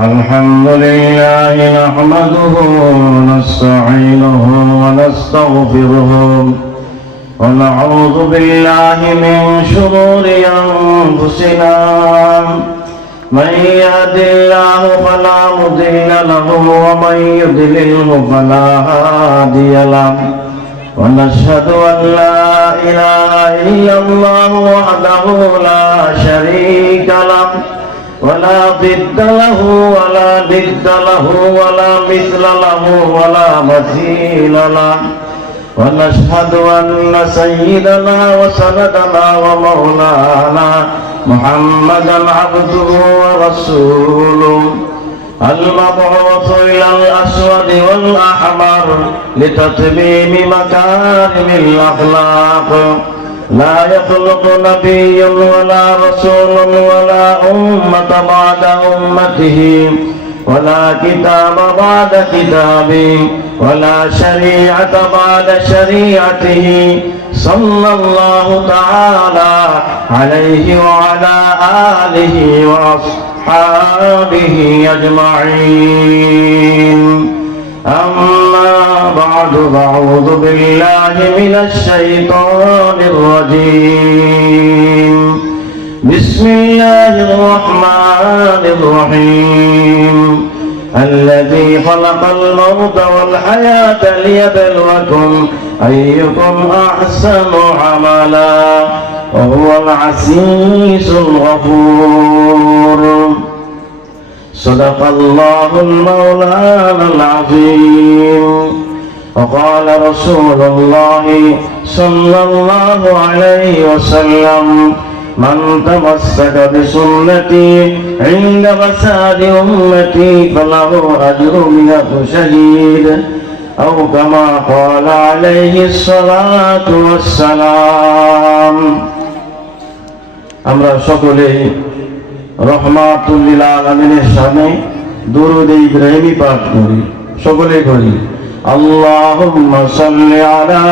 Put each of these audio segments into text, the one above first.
الحمد لله نحمده ونستعينه ونستغفره ونعوذ بالله من شرور أنفسنا من يهد الله فلا مضل له ومن يضلله فلا هادي له ونشهد أن لا إله إلا الله وحده لا شريك له ولا ضد له ولا ضد له ولا مثل له ولا مثيل له ونشهد أن سيدنا وسندنا ومولانا محمدا عبده ورسوله المبعوث إلى الأسود والأحمر لتتميم مكارم الأخلاق. لا يخلق نبي ولا رسول ولا أمة بعد أمته ولا كتاب بعد كتابه ولا شريعة بعد شريعته. صلى الله تعالى عليه وعلى آله وأصحابه. أجمعين أما بعد فأعوذ بالله من الشيطان الرجيم بسم الله الرحمن الرحيم الذي خلق الموت والحياة ليبلوكم أيكم أحسن عملا وهو العزيز الغفور صدق الله المولانا العظيم وقال رسول الله صلى الله عليه وسلم من تمسك بسنتي عند فساد أمتي فله أجر مئة شهيد أو كما قال عليه الصلاة والسلام আমরা সকলেই রহমাতুল্লিল আলমিনের সামনে দুরুদ ইব্রাহিমী পাঠ করি সকলে করি اللهم صل على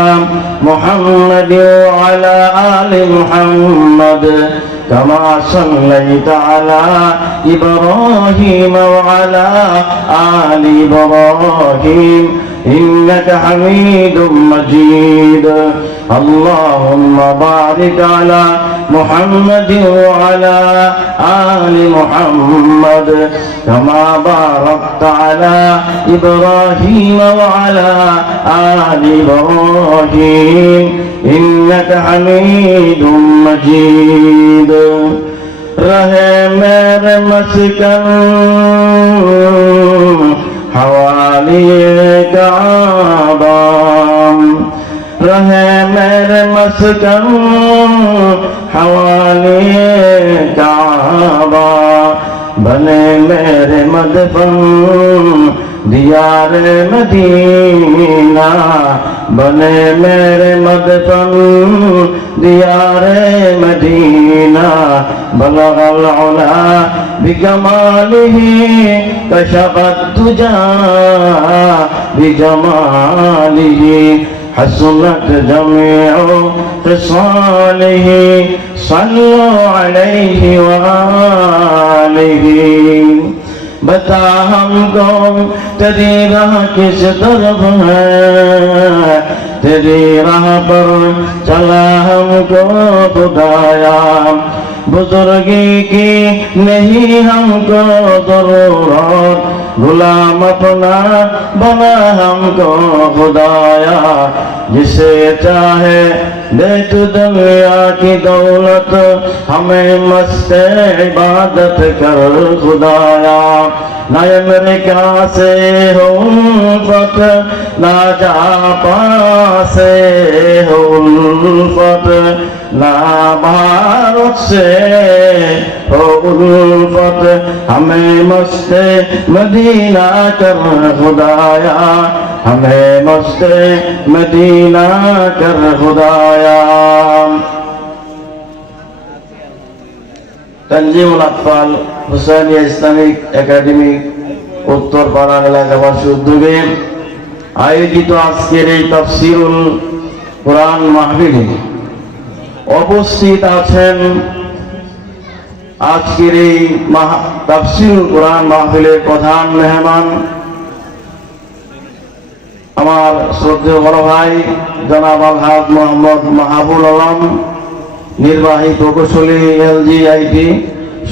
محمد وعلى آل محمد كما صليت على إبراهيم وعلى آل إبراهيم إنك حميد مجيد اللهم بارك على محمد وعلى آل محمد كما باركت على إبراهيم وعلى آل إبراهيم إنك حميد مجيد. رہے میرے مسکن حوالی رہے میرے مسکن حوالے کعبہ بھلے میرے مدفن دیار مدینہ بھلے میرے مدفن دیار مدینہ بلغ العلا بجماله كشف الدجى بجماله حسنت جميع خصاله صلوا عليه وآله بتا ہم کو تیری راہ کس طرف ہے تیری راہ پر چلا ہم کو خدایا بزرگی کی نہیں ہم کو ضرورت गुलाम अपना बना हमको खुदाया जिसे चाहे दे तू दुनिया की दौलत हमें मस्त इबादत कर खुदाया ना अमेरिका से हो उल्फत ना जापा से हो उल्फत نامارت سے ہو الفت ہمیں مست مدینہ کر خدایا ہمیں مست مدینہ کر خدایا تنظیم الاطفال حسینیہ اسلامک একাডেমি উত্তরপাড়া এলাকাবাস উদ্যোগে আয়োজিত আজকের এই তফসিরুল কোরআন মাহবিলে উপস্থিত আছেন আজকের এই তাফসীরুল কোরআন মাহফিলের প্রধান মেহমান, আমার শ্রদ্ধেয় বড় ভাই জনাব আলহাজ মোহাম্মদ মাহাবুল আলম, নির্বাহী প্রকৌশলী এলজিআইটি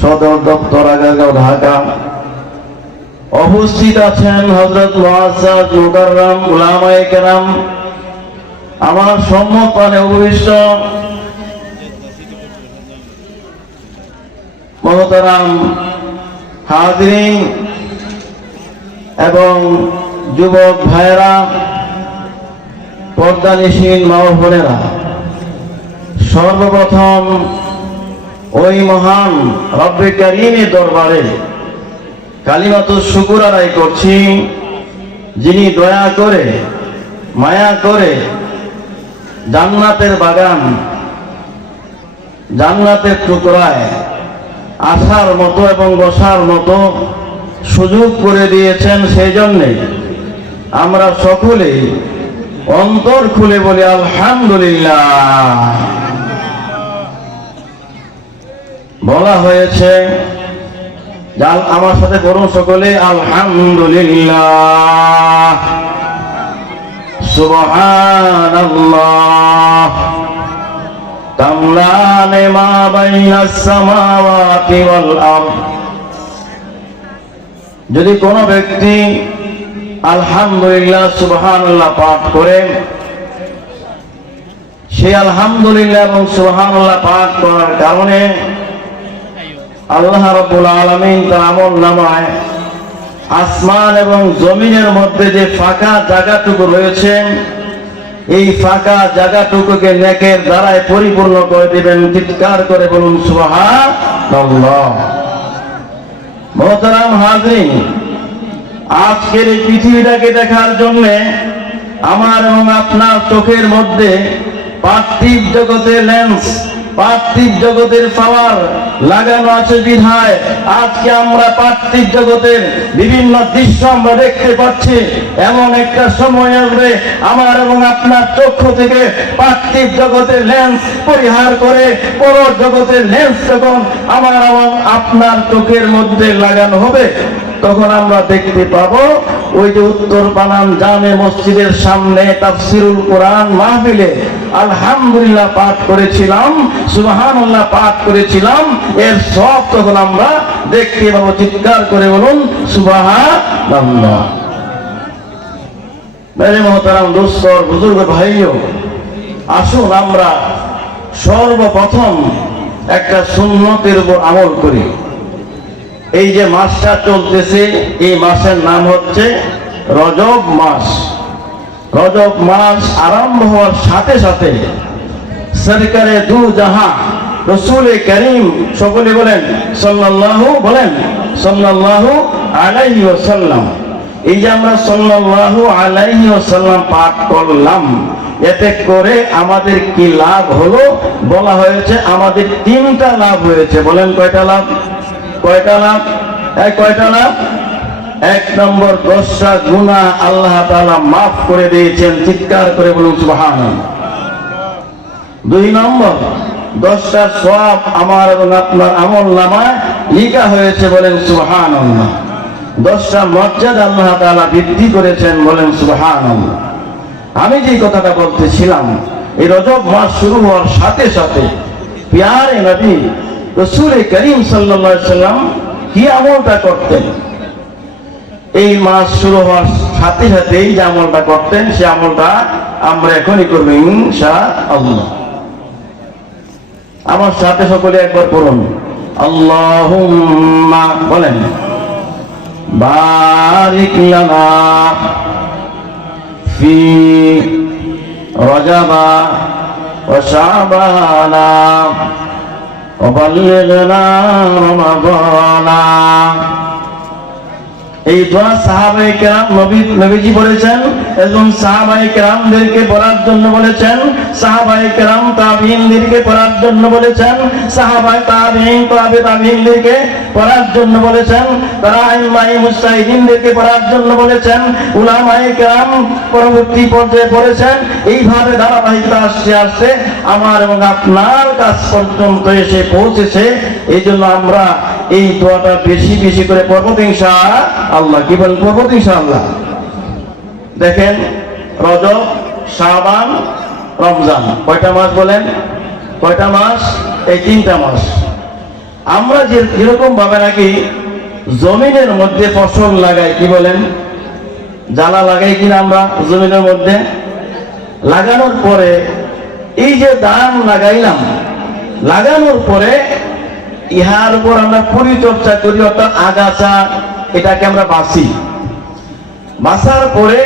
সদর দপ্তর আগারগাঁও, ঢাকা। অবস্থিত আছেন হজরত মহাজাদ মুকাররাম উলামায়ে কেরাম। আমার সম্মুখপানে উপবিষ্ট মহতারাম হাজরিন এবং যুবক ভাইয়েরা পর্দানিসীন মা বোনেরা, সর্বপ্রথম ওই মহান রব্বে দরবারে কালিমাত শুকুর আদায় করছি, যিনি দয়া করে, মায়া করে জান্নাতের বাগান, জান্নাতের টুকরায় আসার মতো এবং বসার মতো সুযোগ করে দিয়েছেন সেই জন্যে আমরা সকলে অন্তর খুলে বলি, আলহামদুলিল্লাহ। বলা হয়েছে যাল আমার সাথে করুন সকলে আলহামদুলিল্লাহ। সুবহানাল্লাহ। যদি কোনো ব্যক্তি আলহামদুলিল্লাহ, সুবহানাল্লাহ পাঠ করে, সেই আলহামদুলিল্লাহ এবং সুবহানাল্লাহ পাঠ করার কারণে আল্লাহ রাব্বুল আলামিন তার আমল নামায় আসমান এবং জমিনের মধ্যে যে ফাঁকা জায়গাটুকু রয়েছে এই ফাঁকা জায়গাটুকুকে নেকের দ্বারায় পরিপূর্ণ করে দিবেন, চিৎকার করে বলুন মোহতারাম হাজরিন, আজকের এই পৃথিবীটাকে দেখার জন্য আমার এবং আপনার চোখের মধ্যে পার্থিব জগতের লেন্স পার্থিব জগতের পাওয়ার লাগানো আছে বিধায়। আজকে আমরা পার্থিব জগতের বিভিন্ন দৃশ্য আমরা দেখতে পাচ্ছি। এমন একটা সময় আসবে, আমার এবং আপনার চক্ষু থেকে পার্থিব জগতের লেন্স পরিহার করে পর জগতের লেন্স যখন আমার এবং আপনার চোখের মধ্যে লাগানো হবে, তখন আমরা দেখতে পাবো ওই যে উত্তর বানান জামে মসজিদের সামনে তাফসিরুল কোরআন মাহফিলে আলহামদুলিল্লাহ পাঠ করেছিলাম, সুবহানাল্লাহ পাঠ করেছিলাম, এর সব তখন আমরা দেখতে পাবো চিৎকার করে বলুন মেরে মহতারাম বুজুর্গ ভাইও, আসুন আমরা সর্বপ্রথম একটা সুন্নতের উপর আমল করি। এই যে মাসটা চলতেছে, এই মাসের নাম হচ্ছে রজব মাস। রজব মাস আরম্ভ হওয়ার সাথে সাথে সরকারে দু জাহা রসুল করিম সকলে বলেন, সাল্লাল্লাহু বলেন, সাল্লাল্লাহু আলাইহি ওয়াসাল্লাম। এই যে আমরা সাল্লাল্লাহু আলাইহি ওয়াসাল্লাম পাঠ করলাম, এতে করে আমাদের কি লাভ হলো? বলা হয়েছে আমাদের তিনটা লাভ হয়েছে। বলেন কয়টা লাভ? কয়টা লাভ? কয়টা লাভ? এক নম্বর দশটা গুণা আল্লাহ তাআলা মাফ করে দিয়েছেন, চিৎকার করে বলুন সুবহানাল্লাহ। দুই নম্বর, দশটা সব আমার এবং আপনার আমল নামায় লিখা হয়েছে বলেন সুবহানাল্লাহ। দশটা মর্যাদা আল্লাহ তাআলা বৃদ্ধি করেছেন বলেন সুবহানাল্লাহ। আমি যে কথাটা বলতেছিলাম, এই রজব মাস শুরু হওয়ার সাথে সাথে পিয়ারে নবী রসুল করিম আলাইহি সাল্লাম কি আমলটা করতেন? এই মাস শুরু হওয়ার সাথে সাথে এই যে আমলটা করতেন সে আমলটা আমরা এখনই করবো ইনশা আল্লাহ আমার সাথে সকলে একবার পড়ুন আল্লাহুম্মা বলেন বারিক লানা ফি রজাবা ওয়া শাবানা وبلغنا رمضان এই দোয়া সাহাবাই কেরাম নবী, নবীজি বলেছেন এবং সাহাবাই কেরামদেরকে পড়ার জন্য বলেছেন সাহাবাই কেরাম তাবিনদেরকে পড়ার জন্য বলেছেন সাহাবাই তাবিন তাবে তাবিনদেরকে পড়ার জন্য বলেছেন, তারা আইমাই মুস্তাহিদিনদেরকে পড়ার জন্য বলেছেন, উলামায়ে কেরাম পরবর্তী পর্যায়ে পড়েছেন এইভাবে ধারাবাহিকতা আসছে আসছে, আমার এবং আপনার কাছ পর্যন্ত এসে পৌঁছেছে এই জন্য আমরা এই দোয়াটা বেশি বেশি করে পর্বত ইনশা আল্লাহ কি বলেন পর্বত ইনশা আল্লাহ দেখেন রজব, শাবান, রমজান। কয়টা মাস বলেন? কয়টা মাস? এই তিনটা মাস। আমরা যে যেরকম ভাবে নাকি জমিনের মধ্যে ফসল লাগাই, কি বলেন? জ্বালা লাগাই কিনা আমরা জমিনের মধ্যে? লাগানোর পরে এই যে ধান লাগাইলাম, লাগানোর পরে ইহার উপর আমরা পরিচর্যা করি, অর্থাৎ আগাছা এটাকে আমরা বাঁচি। বাঁচার পরে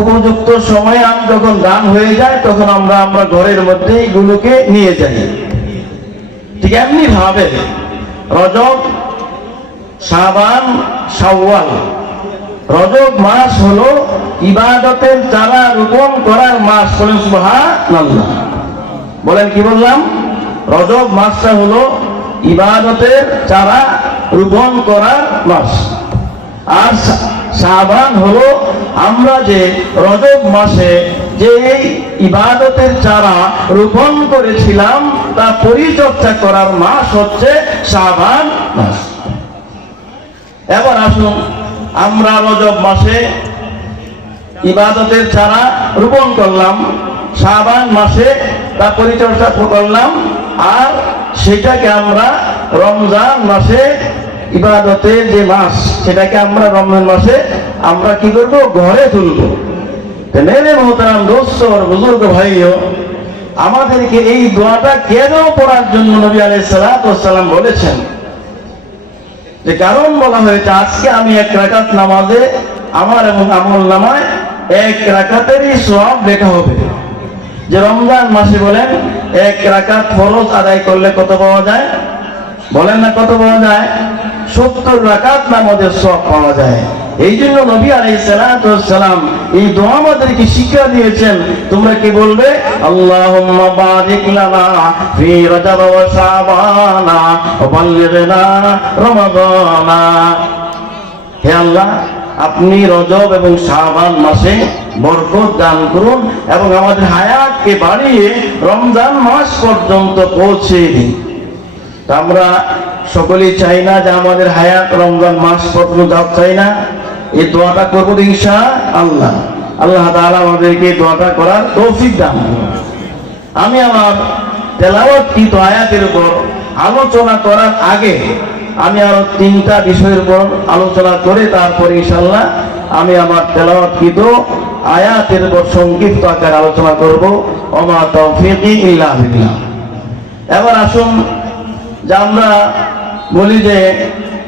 উপযুক্ত সময়ে আম যখন দান হয়ে যায়, তখন আমরা আমরা ঘরের মধ্যে এগুলোকে নিয়ে যাই। ঠিক এমনি ভাবে রজব সাবান শাওয়াল। রজব মাস হলো ইবাদতের চারা রোপণ করার মাস বলেন সুবহানাল্লাহ। বলেন কি বললাম? রজব মাসটা হলো ইবাদতের চারা রোপণ করার মাস। আর শাবান হলো আমরা যে রজব মাসে যে এই ইবাদতের চারা রোপণ করেছিলাম তা পরিচর্যা করার মাস হচ্ছে শাবান মাস। এবার আসুন, আমরা রজব মাসে ইবাদতের চারা রোপণ করলাম, শাবান মাসে তা পরিচর্যা করলাম, আর সেটাকে আমরা রমজান মাসে ইবাদতের যে মাস, সেটাকে আমরা রমজান মাসে আমরা কি করব? ঘরে তুলবো। মেরে মোহতারাম, দোস্তর, বুজুর্গ ভাইও, আমাদেরকে এই দোয়াটা কেন পড়ার জন্য নবী আলাইহিস সালাম বলেছেন? যে কারণ বলা হয়েছে, আজকে আমি এক রাকাত নামাজে আমার এবং আমল নামায় এক রাকাতেরই সব লেখা হবে। যে রমজান মাসে বলেন এক রাকাত ফরজ আদায় করলে কত পাওয়া যায়? বলেন না কত পাওয়া যায়? সত্তর রাকাত নামাজের সব পাওয়া যায়। এই জন্য নবী আলাইহিস সালাম এই দোয়া আমাদেরকে শিক্ষা দিয়েছেন। তোমরা কি বলবে? রমাদানা। হে আল্লাহ আপনি রজব এবং শাবান মাসে বরকত দান করুন এবং আমাদের হায়াতকে বাড়িয়ে রমজান মাস পর্যন্ত পৌঁছে দিন। আমরা সকলেই চাই না যে আমাদের হায়াত রমজান মাস পর্যন্ত যাক চাই না। এই দোয়াটা করব ইনশা আল্লাহ আল্লাহ তাআলা আমাদেরকে দোয়াটা করার তৌফিক দান। আমি আমার তেলাওয়াত কিন্তু আয়াতের উপর আলোচনা করার আগে আমি আরও তিনটা বিষয়ের উপর আলোচনা করে তারপরে ইনশাল্লাহ আমি আমার তেলাওয়াত কিন্তু আয়াতের উপর সংক্ষিপ্ত আকারে আলোচনা করব। ওমা তৌফিকি ইল্লা বিল্লাহ। এবার আসুন যে আমরা বলি যে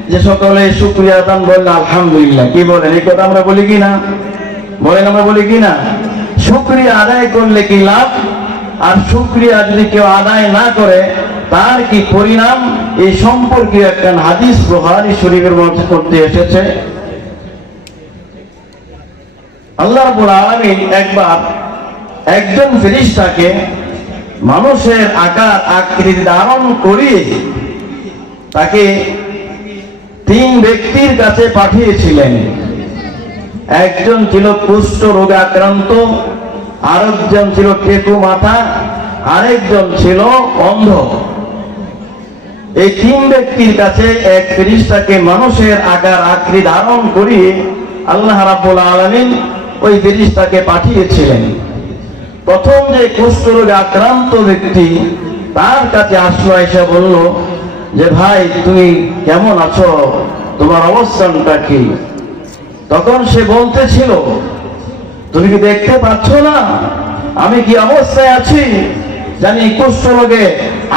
যে সকলে শুক্রিয়া দান বললে আলহামদুলিল্লাহ। কি বলেন? এই কথা আমরা বলি কি না বলেন আমরা বলি কি না শুক্রিয়া আদায় করলে কি লাভ? আর শুক্রিয়া যদি কেউ আদায় না করে তার কি পরিণাম? এই সম্পর্কে একটা হাদিস বুখারী শরীফের মধ্যে করতে এসেছে। আল্লাহ আলামিন একবার একজন ফেরেশতাকে মানুষের আকার, আকৃতি ধারণ করিয়ে তাকে তিন ব্যক্তির কাছে পাঠিয়েছিলেন। একজন ছিল কুষ্ঠ রোগে আক্রান্ত, আরেকজন ছিল টেকু মাথা, আরেকজন ছিল অন্ধ। এই তিন ব্যক্তির কাছে এক ফেরিস্তাকে মানুষের আকার আকৃতি ধারণ করিয়ে আল্লাহ রাব্বুল আলামিন ওই ফেরিস্তাকে পাঠিয়েছিলেন। প্রথম যে কুষ্ঠরোগে আক্রান্ত ব্যক্তি তার কাছে আসলো এসে বলল যে, ভাই, তুমি কেমন আছো? তোমার অবস্থানটা কি? তখন সে বলতেছিল, তুমি কি দেখতে পাচ্ছ না? আমি কি অবস্থায় আছি? জানি কুষ্ঠরোগে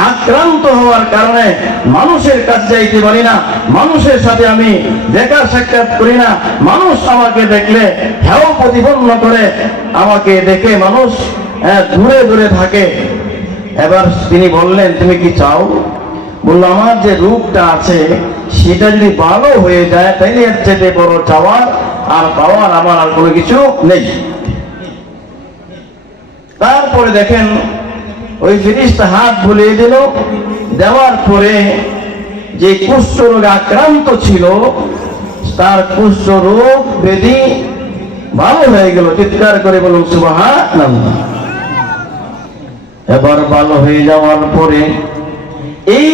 আক্রান্ত হওয়ার কারণে মানুষের কাছে যাইতে পারি না। মানুষের সাথে আমি দেখা সাক্ষাৎ করি না। মানুষ আমাকে দেখলে হেও প্রতিপন্ন করে, আমাকে দেখে মানুষ দূরে দূরে থাকে। এবার তিনি বললেন, তুমি কি চাও? বলল, আমার যে রূপটা আছে, সেটা যদি ভালো হয়ে যায়, তাইলে এর চেয়ে বড় চাওয়ার আর পাওয়ার আমার আর কোনো কিছু নেই। তারপরে দেখেন ওই ফিরিস্তা হাত বুলিয়ে দিল। দেওয়ার পরে যে কুষ্ঠ রোগে আক্রান্ত ছিল, তার কুষ্ঠ রোগ বেদি ভালো হয়ে গেল। চিৎকার করে বলুন সুবাহা এবার ভালো হয়ে যাওয়ার পরে এই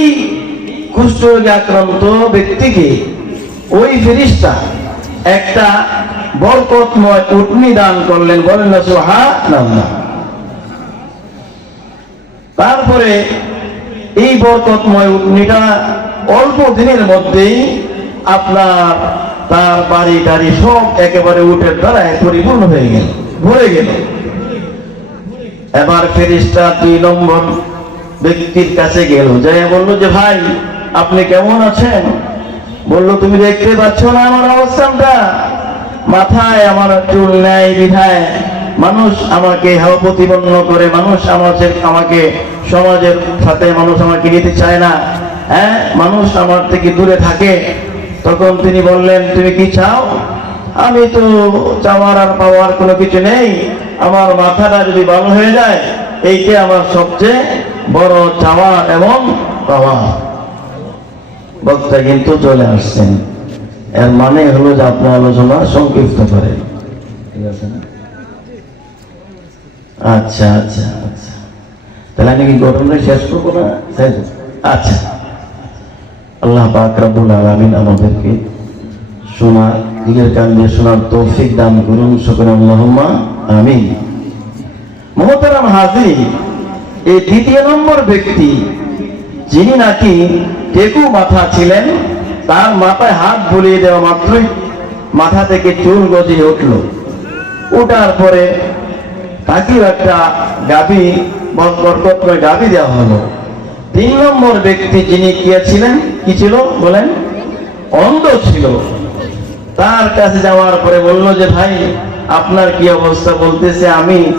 কুষ্ঠ কুষ্ঠরোগে আক্রান্ত ব্যক্তিকে ওই ফেরিস্তা একটা বরকতময় উটনি দান করলেন। বলেন না সোহা না তারপরে এই বরকতময় উটনিটা অল্প দিনের মধ্যেই আপনার তার বাড়ি টাড়ি সব একেবারে উটের দ্বারায় পরিপূর্ণ হয়ে গেল, ভরে গেল। এবার ফেরিস্তা দুই নম্বর ব্যক্তির কাছে গেল যাই বলল যে, ভাই, আপনি কেমন আছেন? বলল, তুমি দেখতে পাচ্ছ না আমার অবস্থানটা? মাথায় আমার চুল নেয় বিধায় মানুষ আমাকে হাও প্রতিপন্ন করে, মানুষ আমাদের, আমাকে সমাজের সাথে মানুষ আমাকে নিতে চায় না। হ্যাঁ মানুষ আমার থেকে দূরে থাকে। তখন তিনি বললেন, তুমি কি চাও? আমি তো চাওয়ার আর পাওয়ার কোনো কিছু নেই। আমার মাথাটা যদি ভালো হয়ে যায়, এইটা আমার সবচেয়ে বড় চাওয়া এবং পাওয়া। বক্তা কিন্তু চলে আসছেন। এর মানে হলো যে আপনার আলোচনা সংক্ষিপ্ত করে। ঠিক আছে না? আচ্ছা আচ্ছা আচ্ছা। তাহলে আমি কি ঘটনা শেষ করব না? আচ্ছা। আল্লাহ পাক রাব্বুল আমাদেরকে শোনা নিজের কান দিয়ে শোনার তৌফিক দান করুন। সকলে আল্লাহুম্মা, আমিন। মহতারাম হাজির, এই দ্বিতীয় নম্বর ব্যক্তি, যিনি নাকি টেকু মাথা ছিলেন, তার মাথায় হাত বুলিয়ে দেওয়া মাত্রই মাথা থেকে চুল গজিয়ে উঠল। ওঠার পরে তাকেও একটা গাবি বরকতময় গাবি দেওয়া হলো। তিন নম্বর ব্যক্তি যিনি ছিলেন? কি ছিল? বলেন। অন্ধ ছিল। তার কাছে যাওয়ার পরে বলল যে, ভাই, আপনার কি অবস্থা? বলতেছে, আমি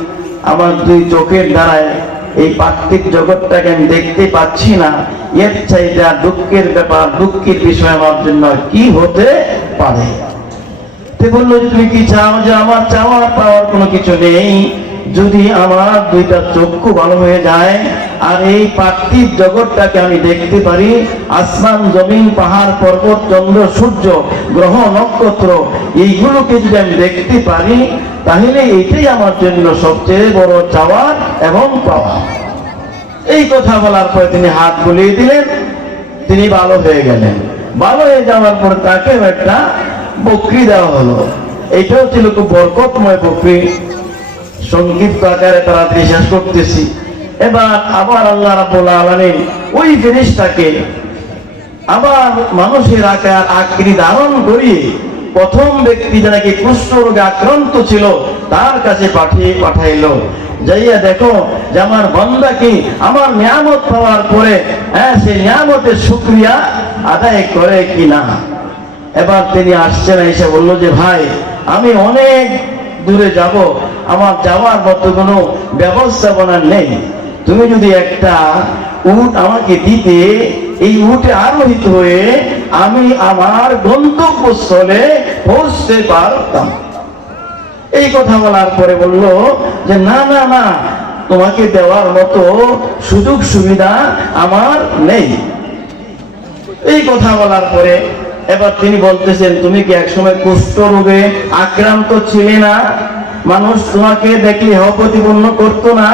আমার দুই চোখের দ্বারায় এই প্রাকৃতিক জগৎটাকে আমি দেখতে পাচ্ছি না। এর আর দুঃখের ব্যাপার, দুঃখের বিষয় আমার জন্য কি হতে পারে? বলল তুমি কি চাও যে আমার চাওয়ার পাওয়ার কোনো কিছু নেই? যদি আমার দুইটা চক্ষু ভালো হয়ে যায়, আর এই পার্থিব জগৎটাকে আমি দেখতে পারি, আসমান, জমিন, পাহাড়, পর্বত, চন্দ্র, সূর্য, গ্রহ, নক্ষত্র, এইগুলোকে যদি আমি দেখতে পারি, তাহলে এইটাই আমার জন্য সবচেয়ে বড় চাওয়ার এবং পাওয়া। এই কথা বলার পরে তিনি হাত বুলিয়ে দিলেন, তিনি ভালো হয়ে গেলেন। ভালো হয়ে যাওয়ার পর তাকে একটা বকরি দেওয়া হলো। এটাও ছিল খুব বরকতময় বকরি। সংক্ষিপ্ত আকারে তাড়াতাড়ি শেষ করতেছি। এবার আবার আল্লাহ রাবুল আলমিন ওই জিনিসটাকে আবার মানুষের আকার আকৃতি ধারণ করিয়ে প্রথম ব্যক্তি যে নাকি কুষ্ঠ রোগে আক্রান্ত ছিল, তার কাছে পাঠিয়ে পাঠাইলো। যাইয়া দেখো যে আমার বন্দা কি আমার নিয়ামত পাওয়ার পরে হ্যাঁ সেই নিয়ামতের শুক্রিয়া আদায় করে কি না এবার তিনি আসছেন, এসে বলল যে, ভাই, আমি অনেক দূরে যাব আমার যাওয়ার মতো কোনো ব্যবস্থাপনা নেই। তুমি যদি একটা উট আমাকে দিতে, এই উটে আরোহিত হয়ে আমি আমার গন্তব্যস্থলে পৌঁছতে পারতাম। এই কথা বলার পরে বলল যে, না না না, তোমাকে দেওয়ার মতো সুযোগ সুবিধা আমার নেই। এই কথা বলার পরে এবার তিনি বলতেছেন, তুমি কি একসময় কুষ্ঠ রোগে আক্রান্ত ছিলে না? মানুষ তোমাকে দেখলে হ প্রতিপন্ন করতো না।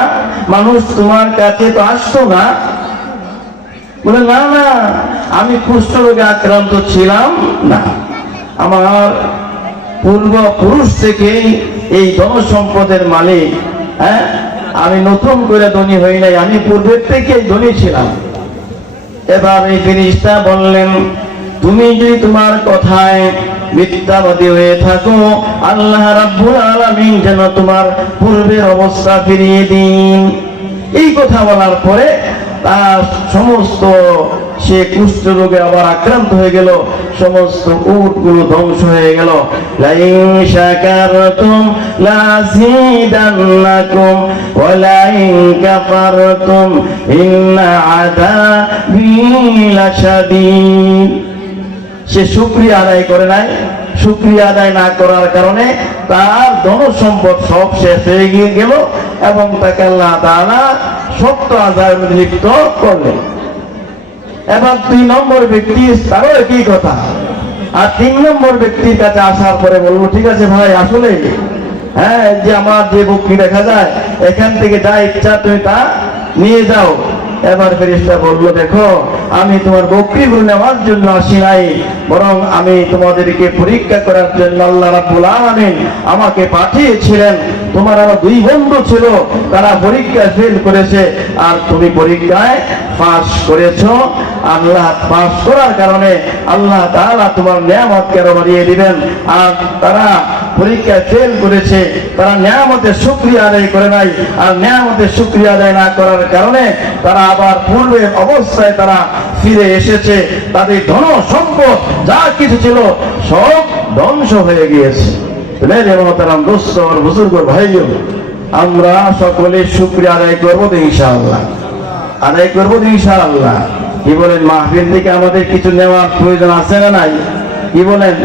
মানুষ তোমার কাছে তো আসতো না। বলে, না না, আমি কুষ্ঠ রোগে আক্রান্ত ছিলাম না। আমার পূর্ব পুরুষ থেকেই এই ধন সম্পদের মালিক হ্যাঁ? আমি নতুন করে ধনী হই নাই, আমি পূর্বের থেকেই ধনী ছিলাম। এবার এই ফিরিস্তা বললেন, তুমি যদি তোমার কথায় মিথ্যাবাদী হয়ে থাকো। আল্লাহ রাব্বুল আলামিন যেন তোমার পূর্বের অবস্থা ফিরিয়ে দিন। এই কথা বলার পরে তার সমস্ত সে কুষ্ঠ রোগে আবার আক্রান্ত হয়ে গেল, সমস্ত উটগুলো ধ্বংস হয়ে গেল। ইন্না আযাবি লাশাদীদ। সে শুক্রিয়া আদায় করে নাই। শুক্রিয়া আদায় না করার কারণে তার ধন সম্পদ সব শেষ হয়ে গিয়ে গেল এবং তাকে আল্লাহ তাআলা সত্য আজার লিপ্ত করলেন। এবার দুই নম্বর ব্যক্তি, তারও একই কথা। আর তিন নম্বর ব্যক্তির কাছে আসার পরে বলব, ঠিক আছে ভাই, আসলে হ্যাঁ যে আমার যে বকরি দেখা যায়, এখান থেকে যা ইচ্ছা তুমি তা নিয়ে যাও। এবার ফেরিস্তা বলল, দেখো, আমি তোমার বকরিগুলো নেওয়ার জন্য আসি নাই। বরং আমি তোমাদেরকে পরীক্ষা করার জন্য আল্লাহ রাব্বুল আলামিন আমাকে পাঠিয়েছিলেন। তোমার আরও দুই বন্ধু ছিল, তারা পরীক্ষা ফেল করেছে। আর তুমি পরীক্ষায় পাস করেছ। আল্লাহ পাস করার কারণে আল্লাহ তাআলা তোমার নিয়ামতকে আরও বাড়িয়ে দিবেন। আর তারা পরীক্ষায় ফেল করেছে, তারা নিয়ামতের সুক্রিয়া আদায় করে নাই, আর নিয়ামতের শুক্রিয়া আদায় না করার কারণে তারা আবার পূর্বের অবস্থায় তারা ফিরে এসেছে। তাদের ধন সম্পদ যা কিছু ছিল সব ধ্বংস হয়ে গিয়েছে। বুজুর্গ, ভাইও, আমরা সকলে শুক্রিয়া আদায় করব ইনশাআল্লাহ। আদায় করব ইনশাআল্লাহ। কি বলেন, মাহফিল থেকে আমাদের কিছু নেওয়ার প্রয়োজন আছে না নাই? কি বলেন?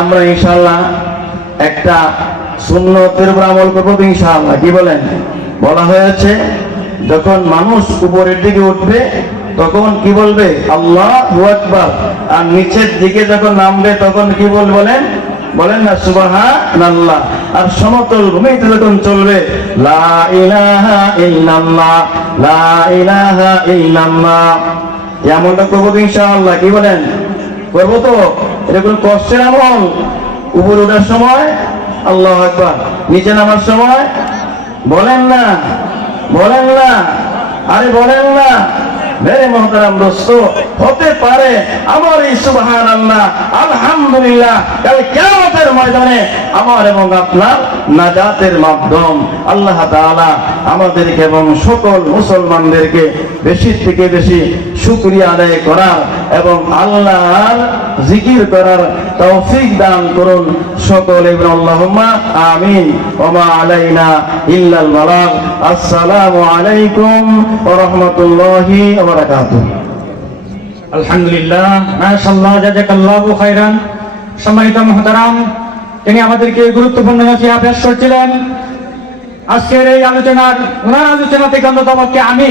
আমরা ইনশাআল্লাহ একটা সুন্নতের উপর আমল করব ইনশাআল্লাহ। কি বলেন? বলা হয়েছে, যখন মানুষ উপরের দিকে উঠবে, তখন কি বলবে? আল্লাহ আর নিচের দিকে যখন নামবে, তখন কি বল, বলেন? বলেন না সুবাহান আল্লাহ আর সমতল ভূমিতে যখন চলবে, লা ইলাহা ইল্লাল্লাহ, লা ইলাহা ইল্লাল্লাহ। এই আমলটা করব ইনশাআল্লাহ। কি বলেন? করব তো? এটা কোনো কষ্টের আমল। উপরে ওঠার সময়? আল্লাহ একবার নিচে নামার সময়? বলেন না। বলেন না। আরে বলেন না। মেরে মহতারাম দোস্ত, হতে পারে আমার এই সুবাহ আল্লাহ আলহামদুলিল্লাহ, কাল কেমতের ময়দানে আমার এবং আপনার নাজাতের মাধ্যম। আল্লাহ তাআলা আমাদেরকে এবং সকল মুসলমানদেরকে বেশি থেকে বেশি শুকরিয়া আদায় করার এবং আল্লাহর জিকির করার তৌফিক দান করুন। সকলে আল্লাহুম্মা আমিন। ওমা আলাইনা ইল্লাল বালাগ। আসসালামু আলাইকুম ওয়া রাহমাতুল্লাহি আলহামদুলিল্লাহ, মাশাআল্লাহ জাযাকাল্লাহু খাইরান সম্মানিত মুহতারাম তিনি আমাদেরকে গুরুত্বপূর্ণ মাসে পেশ করছিলেন। আজকের এই আলোচনার, ওনার আলোচনা থেকে অন্যতমকে আমি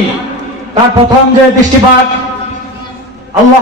তার প্রথম যে দৃষ্টিপাত, আল্লাহ